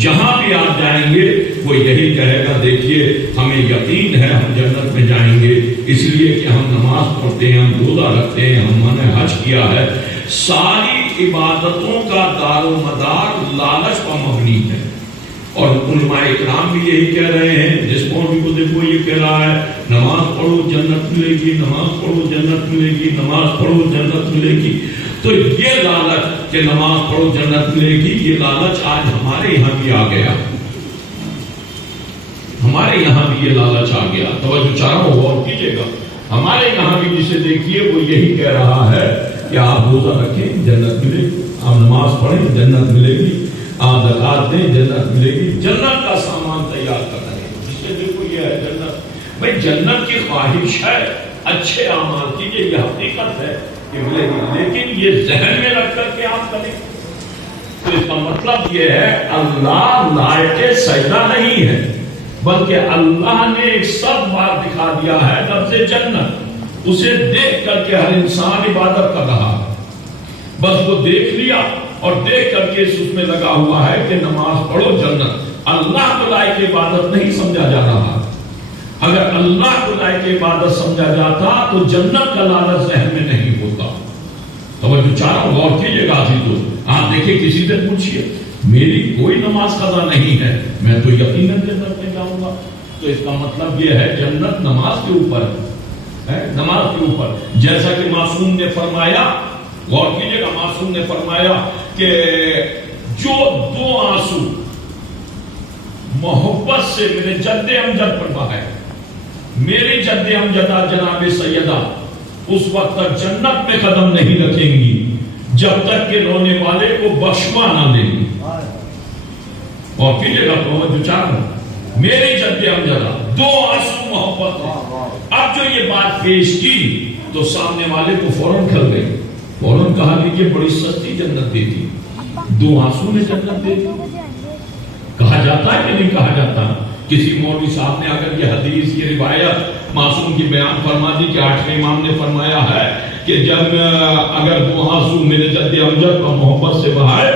جہاں بھی آپ جائیں گے وہ یہی کہے گا دیکھیے ہمیں یقین ہے ہم جنت میں جائیں گے اس لیے کہ ہم نماز پڑھتے ہیں، ہم روزہ رکھتے ہیں، ہم نے حج کیا ہے۔ ساری عبادتوں کا دار و مدار لالچ پر مبنی ہے، اور علماء اکرام بھی یہی کہہ رہے ہیں۔ جس مولوی کو دیکھو یہ کہہ رہا ہے نماز پڑھو جنت ملے گی، نماز پڑھو جنت ملے گی، نماز پڑھو جنت ملے گی، تو یہ لالچ کہ نماز پڑھو جنت ملے گی، یہ لالچ آج ہمارے یہاں بھی آ گیا، ہمارے یہاں بھی یہ لالچ آ گیا۔ توجہ چاہو غور کیجئے گا، ہمارے یہاں بھی جسے دیکھیے وہ یہی کہہ رہا ہے کہ آپ روزہ رکھیں جنت ملے گی، آپ نماز پڑھیں جنت ملے گی، آپ زکات دیں جنت ملے گی، جنت کا سامان تیار کر رہے ہیں۔ جسے دیکھو یہ ہے جنت، بھائی جنت کی خواہش ہے، اچھے اعمال کیجئے، یہ حقیقت ہے کہ ملے گی، لیکن یہ ذہن میں رکھ کر کے آپ کریں تو اس کا مطلب یہ ہے اللہ لائق سجدہ نہیں ہے، بلکہ اللہ نے ایک سب بات دکھا دیا ہے لفظ جنت، اسے دیکھ کر کے ہر انسان عبادت کر رہا ہے، بس وہ دیکھ لیا اور دیکھ کر کے اس میں لگا ہوا ہے کہ نماز پڑھو جنت۔ اللہ کو لائق عبادت نہیں سمجھا جا رہا، اگر اللہ کو لائق عبادت سمجھا جاتا تو جنت کا لالچ ذہن میں نہیں ہوتا۔ توجہ چاہو غور کیجئے گا عزیزو، آپ دیکھیں کسی سے پوچھئے میری کوئی نماز قضا نہیں ہے، میں تو یقیناً جنت میں جاؤں گا، تو اس کا مطلب یہ ہے جنت نماز کے اوپر ہے، نماز کے اوپر۔ جیسا کہ معصوم نے فرمایا، غور کیجئے گا، معصوم نے فرمایا کہ جو دو آنسو محبت سے میرے جد امجد پر بہائے، میری جد امجدہ جناب سیدہ اس وقت تک جنت میں قدم نہیں رکھیں گی جب تک کہ رونے والے کو بخشوا نہ دیں گی۔ اور کیجئے گا تو چاہوں میری جد امجدہ دو آنسو محبت ہے۔ اب جو یہ بات پیش کی تو سامنے والے کو فوراً کھل گئی، فوراً کہا کہ یہ بڑی سستی جنت دیتی، دو آنسو نے جنت دے دی۔ کہا جاتا ہے کہ نہیں کہا جاتا؟ کسی مولوی صاحب نے اگر یہ حدیث یہ روایت معصوم کی بیان فرما دی کہ 8ویں امام نے فرمایا ہے کہ جب اگر دو آنسو میرے جد امجد پر محبت سے بہائے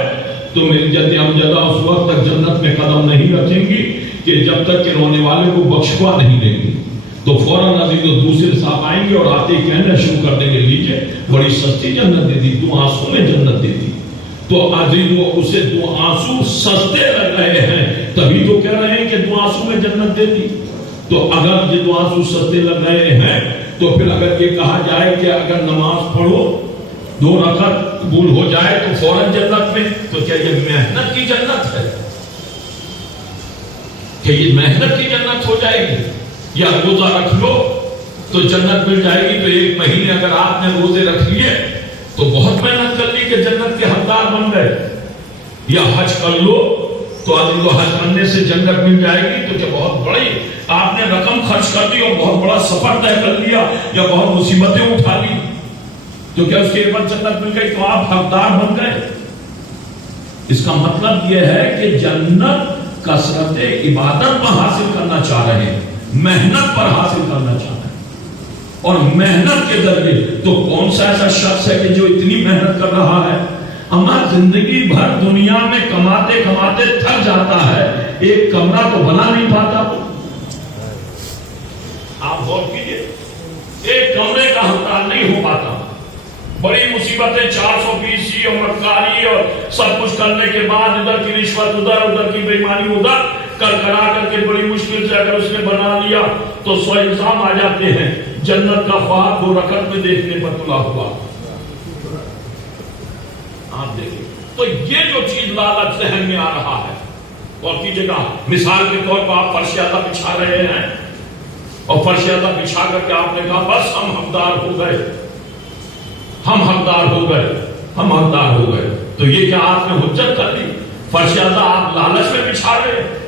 تو میری جد امجدہ اس وقت تک جنت میں قدم نہیں رکھیں گی کہ جب تک کہ رونے والے کو بخشوا نہیں دیں گی۔ تو فوراً عزیز دوسرے صاحب آئیں گے اور آتے ہی کہنا شروع کر دیں گے لیجئے بڑی سستی جنت دے دی، دو آنسو میں جنت دے دی۔ تو عزیز وہ اسے دو آنسو سستے لگ رہے ہیں تبھی تو کہہ رہے ہیں کہ دو آنسو میں جنت دے دی۔ تو اگر یہ دو آنسو سستے لگ رہے ہیں تو پھر اگر یہ کہا جائے کہ اگر نماز پڑھو 2 رکعت قبول ہو جائے تو فوراً جنت میں، تو کیا یہ محنت کی جنت ہے؟ کہ یہ محنت کی جنت ہو جائے گی؟ یا روزہ رکھ لو تو جنت مل جائے گی؟ تو 1 مہینے اگر آپ نے روزے رکھ لیے تو بہت محنت کر لی کہ جنت کے حقدار بن گئے۔ یا حج کر لو تو عزیزو حج کرنے سے جنت مل جائے گی؟ تو کیا بہت بڑی آپ نے رقم خرچ کر دی اور بہت بڑا سفر طے کر لیا یا بہت مصیبتیں اٹھا لی تو کیا اس کے بعد جنت مل گئی تو آپ حقدار بن گئے؟ اس کا مطلب یہ ہے کہ جنت کثرت عبادت پر حاصل کرنا چاہ رہے ہیں، محنت پر حاصل کرنا چاہ رہے ہیں، اور محنت کے ذریعے تو کون سا ایسا شخص ہے کہ جو اتنی محنت کر رہا ہے؟ ہمارا زندگی بھر دنیا میں کماتے کماتے تھک جاتا ہے، ایک کمرہ تو بنا نہیں پاتا۔ آپ غور کیجئے، ایک کمرے کا حقدار نہیں ہو پاتا، بڑی مصیبتیں 420 اور مکاری اور سب کچھ کرنے کے بعد ادھر کی رشوت ادھر، ادھر کی بےایمانی ادھر کرا کر کے بڑی مشکل سے اگر اس نے بنا لیا تو 100 الزام آ جاتے ہیں۔ جنت کا خواب 2 رکعت میں دیکھنے پر تلا ہوا، آپ دیکھیں تو یہ جو چیز لالچ ذہن میں آ رہا ہے۔ اور کیجئے گا مثال کے طور پر آپ فرشیادہ بچھا رہے ہیں اور فرشیادہ بچھا کر کے آپ نے کہا بس ہم حقدار ہو گئے، ہم حقدار ہو گئے، ہم حقدار ہو گئے، تو یہ کیا آپ نے حجت کر دی؟ فرشیادہ آپ لالچ میں بچھا رہے ہیں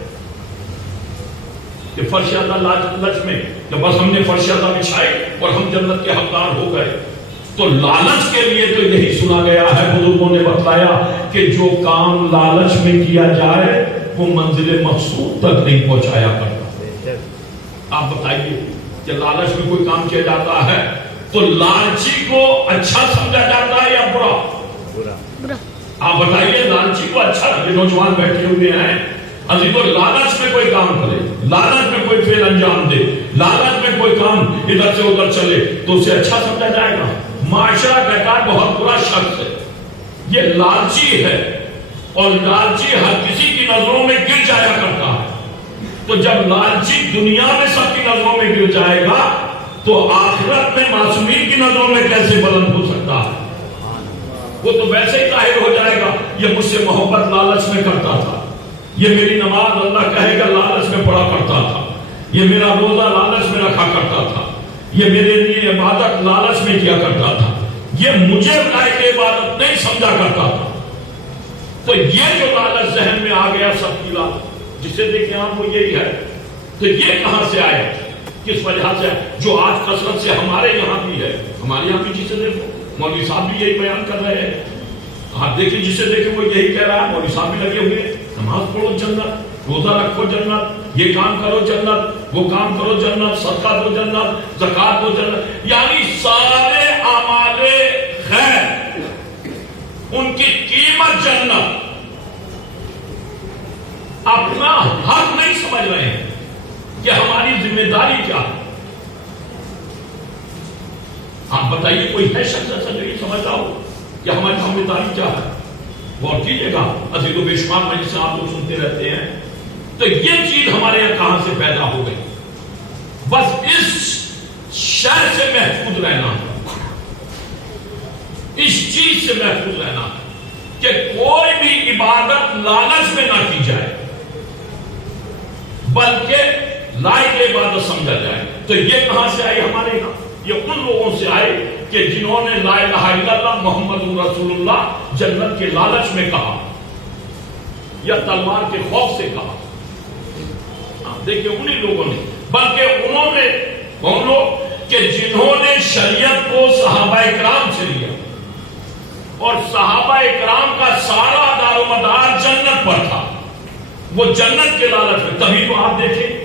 کہ فرشیادہ لالچ میں کہ بس ہم نے فرشیادہ بچھائی اور ہم جنت کے حقدار ہو گئے۔ تو لالچ کے لیے تو یہی سنا گیا ہے، بزرگوں نے بتلایا کہ جو کام لالچ میں کیا جائے وہ منزل مقصود تک نہیں پہنچایا کرتا۔ آپ بتائیے کہ لالچ میں کوئی کام کیا جاتا ہے تو لالچی کو اچھا سمجھا جاتا ہے یا برا؟ آپ بتائیے، لالچی کو اچھا؟ یہ نوجوان بیٹھے ہوئے ہیں ابھی تو لالچ میں کوئی کام کرے، لالچ میں کوئی فعل انجام دے، لالچ میں کوئی کام ادھر سے ادھر چلے تو اسے اچھا سمجھا جائے گا؟ معاشرہ کہتا ہے بہت برا شخص ہے، یہ لالچی ہے، اور لالچی ہر کسی کی نظروں میں گر جایا کرتا ہے۔ تو جب لالچی دنیا میں سب کی نظروں میں گر جائے گا تو آخرت میں معصومین کی نظروں میں کیسے بلند ہو سکتا ہے؟ وہ تو ویسے ہی ظاہر ہو جائے گا، یہ مجھ سے محبت لالچ میں کرتا تھا، یہ میری نماز اللہ کہے گا لالچ میں پڑھا کرتا تھا، یہ میرا روزہ لالچ میں رکھا کرتا تھا، یہ میرے لیے عبادت لالچ میں کیا کرتا تھا، یہ مجھے لائق عبادت نہیں سمجھا کرتا تھا۔ تو یہ جو لالچ ذہن میں آ گیا سب کی لالچ، جسے دیکھیں آپ وہ یہی ہے، تو یہ کہاں سے آئے، کس وجہ سے آئے؟ جو آج کثرت سے ہمارے یہاں بھی ہے، ہمارے یہاں بھی جسے دیکھو مولوی صاحب بھی یہی بیان کر رہے ہیں، آپ دیکھیں جسے دیکھیں وہ یہی کہہ رہا ہے، مولوی صاحب بھی لگے ہوئے، نماز پڑھو جنت، روزہ رکھو جنت، یہ کام کرو جنت، وہ کام کرو جنت، صدقہ دو جنت، زکات دو جنت، یعنی سارے اعمال خیر ان کی قیمت جنت۔ اپنا حق نہیں سمجھ رہے ہیں کہ ہماری ذمہ داری کیا ہے۔ آپ بتائیے کوئی ہے شخص ایسا جو یہ سمجھ رہا ہو کہ ہماری ذمہ داری کیا ہے؟ غور کیجیے گا، عزیز و بے شمار مجلس سے آپ لوگ سنتے رہتے ہیں، تو یہ چیز ہمارے یہاں کہاں سے پیدا ہو گئی؟ بس اس شر سے محفوظ رہنا، اس چیز سے محفوظ رہنا کہ کوئی بھی عبادت لالچ میں نہ کی جائے بلکہ لائق عبادت سمجھا جائے۔ تو یہ کہاں سے آئی ہمارے یہاں؟ یہ ان لوگوں سے آئے کہ جنہوں نے لا الہ الا اللہ محمد رسول اللہ جنت کے لالچ میں کہا یا تلوار کے خوف سے کہا۔ دیکھیں انہی لوگوں نے، بلکہ انہوں نے کون لوگ کہ جنہوں نے شریعت کو صحابہ اکرام سے لیا، اور صحابہ اکرام کا سارا دار و مدار جنت پر تھا، وہ جنت کے لالچ میں۔ تبھی تو آپ دیکھیں،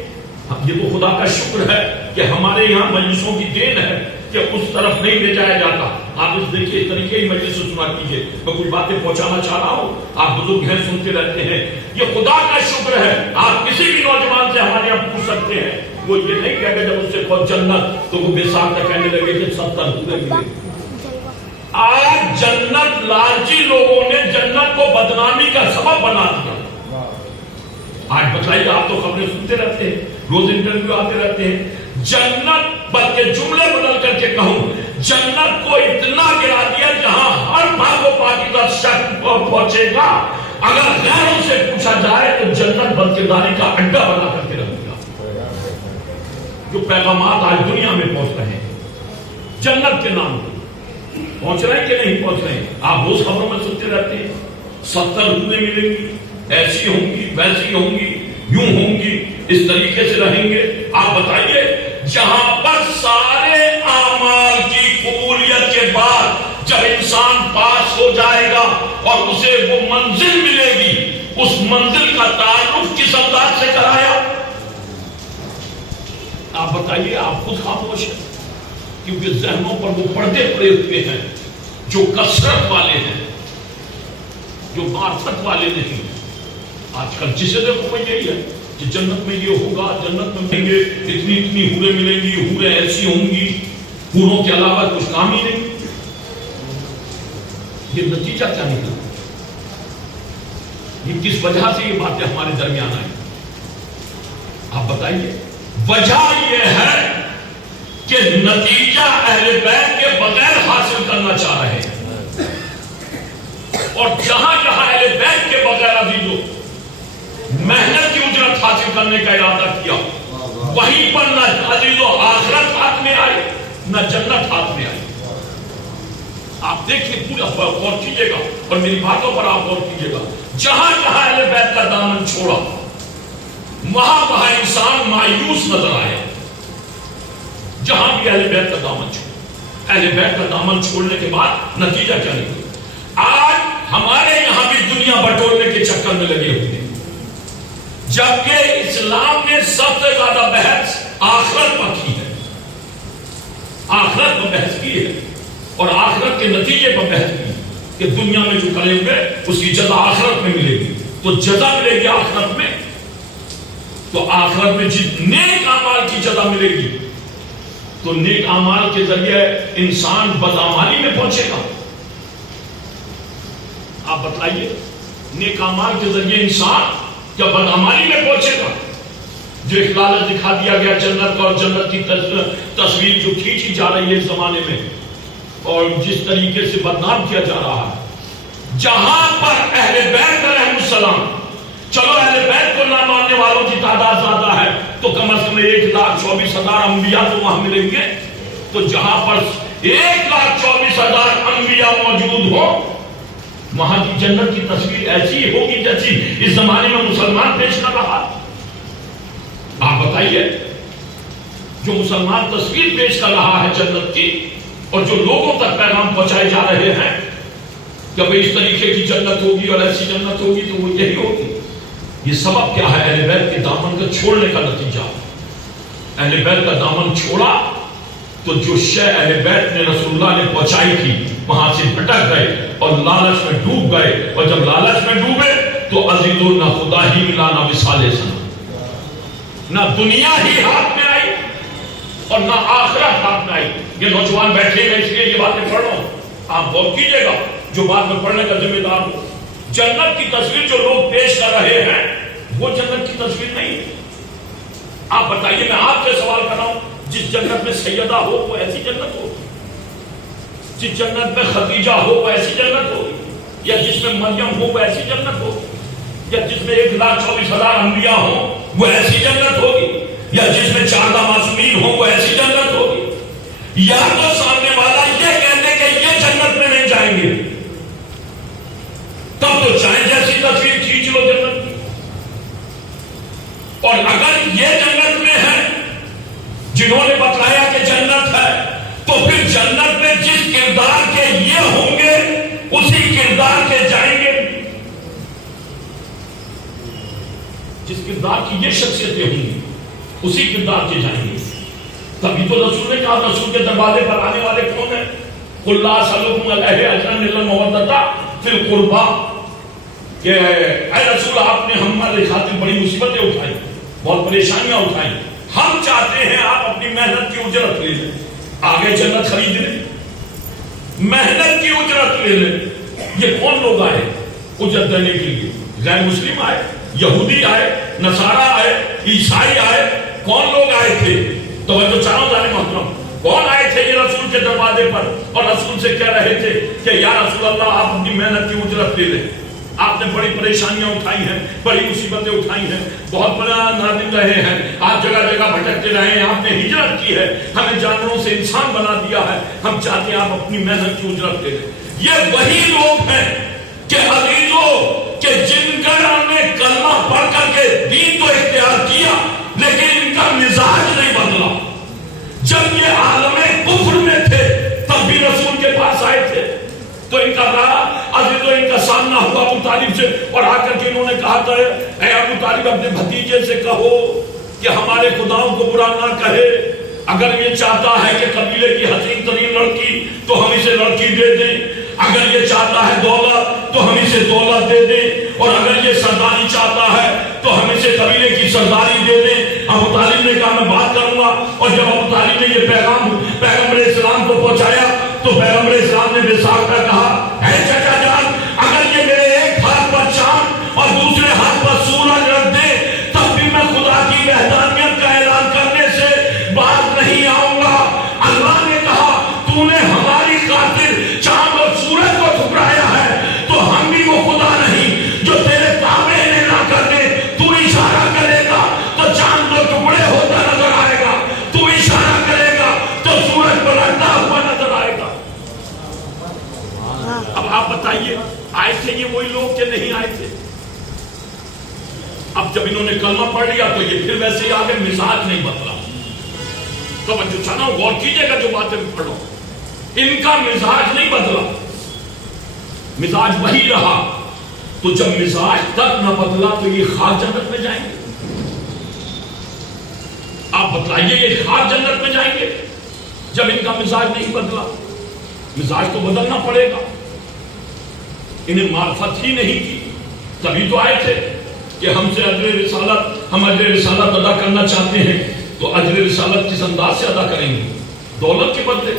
یہ تو خدا کا شکر ہے کہ ہمارے یہاں مجلسوں کی دین ہے کہ اس طرف نہیں لے جایا جاتا۔ آپ اس دیکھیے اس طریقے ہی مجلس سے سنا کیجیے، میں کچھ باتیں پہنچانا چاہ رہا ہوں، آپ بزرگ ہیں سنتے رہتے ہیں، یہ خدا کا شکر ہے۔ آپ کسی بھی نوجوان سے ہمارے یہاں پوچھ سکتے ہیں، وہ یہ نہیں کہہ گا جب اس سے خود جنت تو وہ بے ساختہ کہنے لگے کہ 70 پورے ملے۔ آج جنت لالچی لوگوں نے جنت کو بدنامی کا سبب بنا دیا۔ آج بتائیے، آپ تو خبریں سنتے رہتے ہیں، روز انٹرویو آتے رہتے ہیں، جنت، بلکہ جملے بدل کر کے کہوں، جنت کو اتنا گرا دیا جہاں ہر بھاگ و پاکیزہ شخص پہنچے گا، اگر غیروں سے پوچھا جائے تو جنت بدکرداری کا اڈا بنا کر کے رکھ دیا۔ جو پیغامات آج دنیا میں پہنچ رہے ہیں جنت کے نام پر، پہنچ رہے ہیں کہ نہیں پہنچ رہے ہیں؟ آپ روز خبروں میں سنتے رہتے ہیں، 70 روزیں ملیں گی، ایسی ہوں گی، ویسی ہوں گی، یوں ہوں گی، اس طریقے سے رہیں گے۔ آپ بتائیے، جہاں پر سارے اعمال کی قبولیت کے بعد جب انسان پاس ہو جائے گا اور اسے وہ منزل ملے گی، اس منزل کا تعارف کس انداز سے کرایا؟ آپ بتائیے، آپ خود خاموش ہیں، کیونکہ ذہنوں پر وہ پردے پڑے ہوئے ہیں جو کثرت والے ہیں، جو معرفت والے نہیں۔ آج کل جسے دیکھو وہ یہی ہے کہ جنت میں یہ ہوگا، جنت میں ملیں گے، اتنی اتنی حوریں ملیں گی، حوریں ایسی ہوں گی، حوروں کے علاوہ کچھ کام ہی نہیں۔ یہ نتیجہ کیا نکلا؟ یہ کس وجہ سے یہ باتیں ہمارے درمیان آئی؟ آپ بتائیے۔ وجہ یہ ہے کہ نتیجہ اہل بیت کے بغیر حاصل کرنا چاہ رہے ہیں، اور جہاں جہاں اہل بیت کے بغیر عزیزوں محنت کی اجرت حاصل کرنے کا ارادہ کیا، وہیں پر نہ عزیزوں آخرت ہاتھ میں آئی نہ جنت ہاتھ میں آئی۔ آپ دیکھیں، پورا غور کیجیے گا اور میری باتوں پر آپ غور کیجیے گا، جہاں جہاں اہل بیت کا دامن چھوڑا وہاں انسان مایوس نظر آیا۔ جہاں بھی اہل بیت کا دامن چھوڑا، اہل بیت کا دامن چھوڑنے کے بعد نتیجہ کیا نکلا؟ آج ہمارے یہاں بھی دنیا بٹورنے کے چکر میں لگے ہوئے ہیں، جبکہ اسلام نے سب سے زیادہ بحث آخرت پر کی ہے، آخرت پر بحث کی ہے، اور آخرت کے نتیجے پر بحث کی کہ دنیا میں جو کریں گے اس کی جزا آخرت میں ملے گی۔ تو جزا ملے گی آخرت میں، تو آخرت میں جس نیک اعمال کی جزا ملے گی تو نیک اعمال کے ذریعے انسان بدعمالی میں پہنچے گا. آپ بتائیے نیک اعمال کے ذریعے انسان کیا بدعمالی میں پہنچے گا؟ جو ایک لالچ دکھا دیا گیا جنت کا اور جنت کی تصویر جو کھینچی جا رہی ہے اس زمانے میں اور جس طریقے سے بدنام کیا جا رہا ہے. جہاں پر اہل بیت علیہ السلام، چلو اہل بیت کو نہ ماننے والوں کی تعداد زیادہ ہے تو کم از کم 1,24,000 انبیاء تو وہاں ملیں گے. تو جہاں پر 1,24,000 انبیاء موجود ہو وہاں کی جنت کی تصویر ایسی ہوگی جیسی اس زمانے میں مسلمان پیش کر رہا. آپ بتائیے جو مسلمان تصویر پیش کر رہا ہے جنت کی اور جو لوگوں تک پیغام پہنچائے جا رہے ہیں کہ بھئی اس طریقے کی جنت ہوگی اور ایسی جنت ہوگی تو وہ یہی ہوگی. یہ سبب کیا ہے؟ اہل بیت کے دامن کو چھوڑنے کا نتیجہ. اہل بیت کا دامن چھوڑا تو جو شے اہل بیت نے رسول اللہ نے پہنچائی تھی وہاں سے بھٹک گئے اور لالچ میں ڈوب گئے. اور جب لالچ میں ڈوبے تو عزیزو نہ خدا ہی ملا نہ مثال سنا، نہ دنیا ہی ہاتھ میں آئی اور نہ آخرت ہاتھ میں آئی. یہ نوجوان بیٹھے ہیں اس لیے یہ باتیں پڑھ رہا ہوں، آپ غور کیجئے گا جو بات میں پڑھنے کا ذمہ دار ہو. جنت کی تصویر جو لوگ پیش کر رہے ہیں وہ جنت کی تصویر نہیں ہے. آپ بتائیے، میں آپ سے سوال کر رہا ہوں، جس جنت میں سیدہ ہو وہ ایسی جنت ہو، جس جنت میں خدیجہ ہو وہ ایسی جنت ہو، یا جس میں مریم ہو وہ ایسی جنت ہو، یا جس میں 1,24,000 انبیاء ہوں وہ ایسی جنت ہوگی، یا جس میں 14 معصومین ہوں وہ ایسی جنت ہوگی. یا تو سامنے والا یہ کہنے کہ یہ جنت میں نہیں جائیں گے تب تو چاہے جیسی تصویر کھینچ لو جنت کی. اور اگر یہ جنت میں ہے جنہوں نے بتلایا کہ جنت ہے تو پھر جنت میں جس کردار کے یہ ہوں گے اسی کردار کے جائیں گے. جس کردار کی یہ شخصیتیں ہوں گی اسی کردار کے جائیں گے. تبھی تو رسول نے کہا رسول کے دروازے پر آنے والے کون ہیں؟ قُلْ لَا أَسْأَلُكُمْ عَلَيْهِ أَجْرًا إِلَّا الْمَوَدَّةَ فِي الْقُرْبَى. کہ اے رسول آپ نے ہمارے خاطر بڑی مصیبتیں اٹھائی، بہت پریشانیاں اٹھائی، ہم چاہتے ہیں آپ اپنی محنت کی اجرت لے لیں. آگے جنت خرید لیں، محنت کی اجرت لے لیں. یہ کون لوگ آئے اجرت دینے کے لیے؟ غیر مسلم آئے، یہودی آئے، نصارہ آئے، عیسائی آئے. کون لوگ آئے تھے؟ توجہ چاہوں جانے محترم، کون آئے تھے یہ رسول کے دروازے پر اور رسول سے کہہ رہے تھے کہ یا رسول اللہ آپ اپنی محنت کی اجرت لے لیں. آپ نے بڑی پریشانیاں اٹھائی ہیں، بڑی مصیبتیں اٹھائی ہیں، بہت بڑا نادم رہے ہیں، آپ جگہ جگہ بھٹکتے رہے ہیں، آپ نے ہجرت کی ہے، ہمیں جانوروں سے انسان بنا دیا ہے، ہم چاہتے ہیں آپ اپنی محنت کی اجرت لے لیں. یہ وہی لوگ ہیں کہ عزیزوں کہ جن کا نے کلمہ پڑھ کر کے دین تو اختیار کیا لیکن ان کا مزاج نہیں بدلا. جب یہ عالم کفر میں تھے تب بھی رسول کے پاس آئے تھے تو ان کا عزیزوں ان کا سامنا ہوا ابو طالب سے اور آ کر کے انہوں نے کہا تھا اے ابو طالب اپنے بھتیجے سے کہو کہ ہمارے خداؤں کو برا نہ کہے. اگر یہ چاہتا ہے کہ قبیلے کی حسین ترین لڑکی تو ہم اسے لڑکی دے دیں، اگر یہ چاہتا ہے دولت تو ہم اسے دولت دے دیں، اور اگر یہ سرداری چاہتا ہے تو ہم اسے قبیلے کی سرداری دے دیں. ابو طالب نے کہا میں بات کروں گا. اور جب ابو طالب نے یہ پیغام پیغمبر اسلام کو پہنچایا تو پیغمبر اسلام نے بے ساختہ کہا اے چچا جان اگر یہ میرے ایک ہاتھ پر چاند اور دوسرے ہاتھ پر سورج رکھ دے تب بھی میں خدا کی وحدانیت کا اعلان کرنے سے باز نہیں آؤں گا. اللہ نے کہا تو نے ہماری خاطر چاند اور سورج کو ٹھکرایا ہے تو ہم بھی وہ خدا نہیں جو تیرے تابع نے نہ کر دے. تو اشارہ کرے گا تو چاند دو ٹکڑے ہوتا نظر آئے گا، تو اشارہ کرے گا تو سورج پلٹتا ہوا نظر آئے گا. اب آپ بتائیے آئے تھے یہ وہی لوگ کہ نہیں آئے تھے؟ اب جب انہوں نے کلمہ پڑھ لیا تو یہ پھر ویسے ہی آگے مزاج نہیں بدلا. تو بچوں چاہنا غور کیجئے گا جو باتیں پڑھو، ان کا مزاج نہیں بدلا، مزاج وہی رہا. تو جب مزاج تک نہ بدلا تو یہ خاک جنت میں جائیں گے؟ آپ بتلائیے یہ خاک جنت میں جائیں گے جب ان کا مزاج نہیں بدلا؟ مزاج تو بدلنا پڑے گا. انہیں معرفت ہی نہیں کی تبھی تو آئے تھے. کہ ہم سے ہم اجر رسالت ادا کرنا چاہتے ہیں تو اجر رسالت کس انداز سے ادا کریں گے؟ دولت کے بدلے،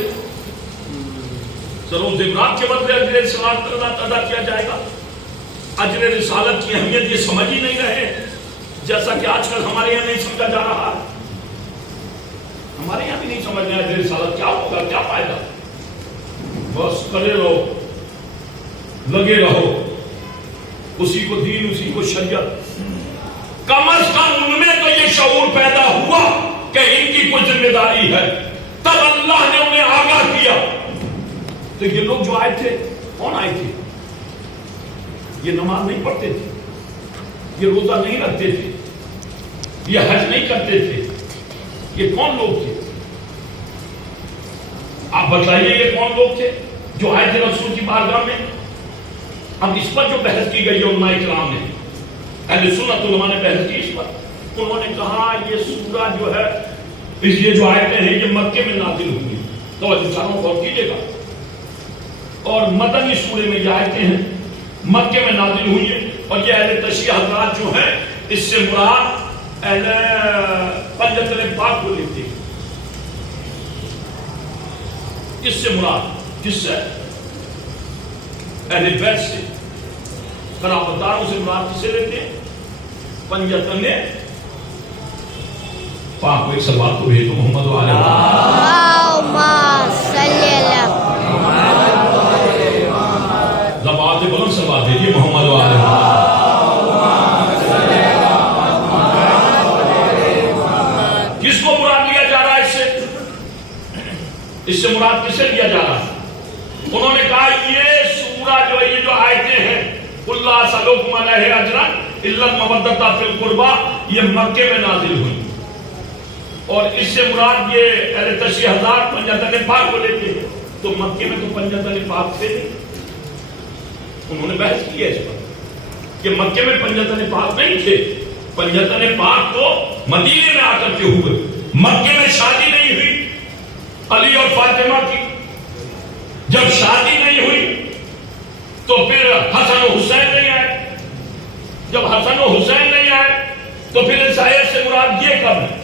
سرو زیورات کے بدلے اجر رسالت ادا کیا جائے گا؟ اجر رسالت کی اہمیت یہ سمجھ ہی نہیں رہے، جیسا کہ آج کل ہمارے یہاں نہیں سمجھا جا رہا ہے۔ ہمارے یہاں بھی نہیں سمجھ رہے اجر رسالت کیا ہوگا، کیا فائدہ۔ بس کرے رہو، لگے رہو، اسی کو دین، اسی کو شریعت۔ کم از کم ان میں تو یہ شعور پیدا ہوا کہ ان کی کوئی ذمہ داری ہے، تب اللہ نے انہیں آگاہ کیا۔ تو یہ لوگ جو آئے تھے، کون آئے تھے؟ یہ نماز نہیں پڑھتے تھے، یہ روزہ نہیں رکھتے تھے، یہ حج نہیں کرتے تھے، یہ کون لوگ تھے؟ آپ بتائیے یہ کون لوگ تھے جو آئے تھے رسول کی بارگاہ میں؟ اب اس پر جو بحث کی گئی ہے علماء کرام نے، اہل سنت علماء نے بحث کی اس پر، انہوں نے کہا یہ سورہ جو ہے، اس لیے جو آیتیں ہیں یہ مکے میں نازل ہوئی، توجہ چاروں غور کیجیے گا، اور مدنی سورے میں یہ آیتیں ہیں مکے میں نازل ہوئی ہیں، اور یہ اہل تشیع حضرات جو ہیں اس سے مراد اہل پنجتن پاک کو لیتے ہیں۔ اس سے مراد کس سے؟ اہل بیت سے، قرابتداروں سے مراد کسے لیتے ہیں؟ پنجتن پاک کو۔ ایک سلوات تو بھیجو محمد و آل اللہم صلی اللہ، زبان بلند سلوات بھیجیے محمد و آل کس کو مراد لیا جا رہا ہے؟ اس سے مراد کسے لیا جا رہا ہے؟ انہوں نے کہا یہ سورہ جو ہے، یہ جو آیتیں ہیں اللہ سلوکم علیہ اجرا الا المودۃ فی القربى، یہ مکے میں نازل ہوئی، اور اس سے مراد یہ اہل تشیع حضرات پنجتن پاک کو لیتے ہیں۔ تو مکے میں تو پنجتن پاک تھے نہیں، انہوں نے بحث کی ہے اس پر کہ مکے میں پنجتن پاک نہیں تھے، پنجتن پاک تو مدینے میں آ کر کے ہوئے۔ مکے میں شادی نہیں ہوئی علی اور فاطمہ کی، جب شادی نہیں ہوئی تو پھر حسن و حسین نہیں آئے، جب حسن و حسین نہیں آئے تو پھر اس آیت سے مراد یہ کب ہے؟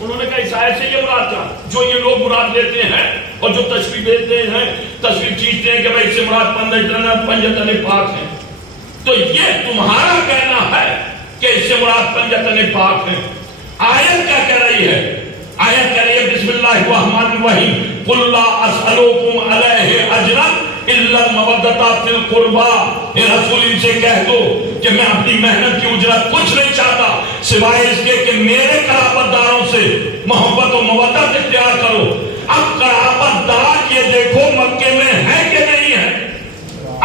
انہوں نے کہا اس آیت سے یہ مراد کیا؟ جو یہ لوگ مراد لیتے ہیں اور جو تشریح دیتے ہیں، تصویر کھینچتے ہیں کہ بھائی اس سے مراد پنجتن پاک ہیں، تو یہ تمہارا کہنا ہے کہ اس سے مراد پنجتن پاک ہیں۔ آیت کیا کہہ رہی ہے؟ آیت کہہ رہی ہے بسم اللہ الرحمن الرحیم قل لا اسألوکم علیہ اجرا الا المودۃ فی القربى۔ اے رسول ان سے کہہ دو کہ میں اپنی محنت کی اجرت کچھ نہیں چاہتا سوائے اس کے کہ میرے قرابت داروں سے محبت و مودت اختیار کرو۔ اب قرابت دار یہ دیکھو مکے میں ہے کہ نہیں ہے؟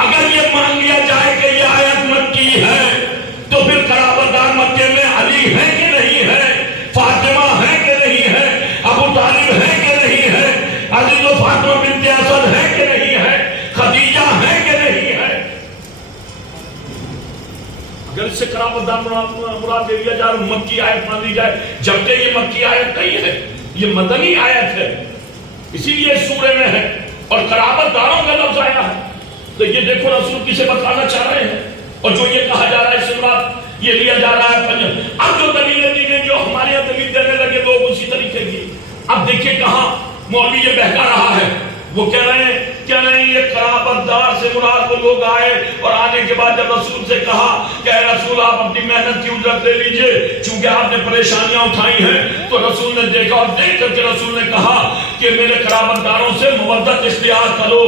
اگر یہ مان لیا جائے کہ یہ آیت مکی ہے تو پھر قرابت دار مکے میں علی ہے کہ نہیں ہے، فاطمہ ہے کہ نہیں ہے، ابو طالب ہے کہ نہیں ہے، علی و فاطمہ بنت اسد ہے کہ نہیں ہے، خدیجہ ہے کہ نہیں ہے؟ اگر اس سے قرابت دار مراد لے لیا جائے، مکی آیت مان لی جائے، جبکہ یہ مکی آیت نہیں ہے، یہ مدنی آیت ہے، اسی لیے سورے میں ہے اور قرابت داروں کا لفظ آیا ہے۔ تو یہ دیکھو رسول کسے بتانا چاہ رہے ہیں، اور جو یہ کہا جا رہا ہے اس سے مراد یہ لیا جا رہا ہے۔ اب جو دلیلیں دی گئی، جو ہمارے یہاں دلیل دینے لگے لوگ اسی طریقے کی، اب دیکھیے کہاں مولوی یہ بہکا رہا ہے، وہ کہہ رہے ہیں یہ قرابت دار سے مراد وہ لوگ آئے اور آنے کے بعد جب رسول سے کہا کہ اے رسول آپ اپنی محنت کی اجرت لے لیجئے چونکہ آپ نے پریشانیاں اٹھائی ہیں، تو رسول نے دیکھا اور دیکھ کر کے رسول نے کہا کہ میرے قرابت داروں سے مودت اختیار کرو۔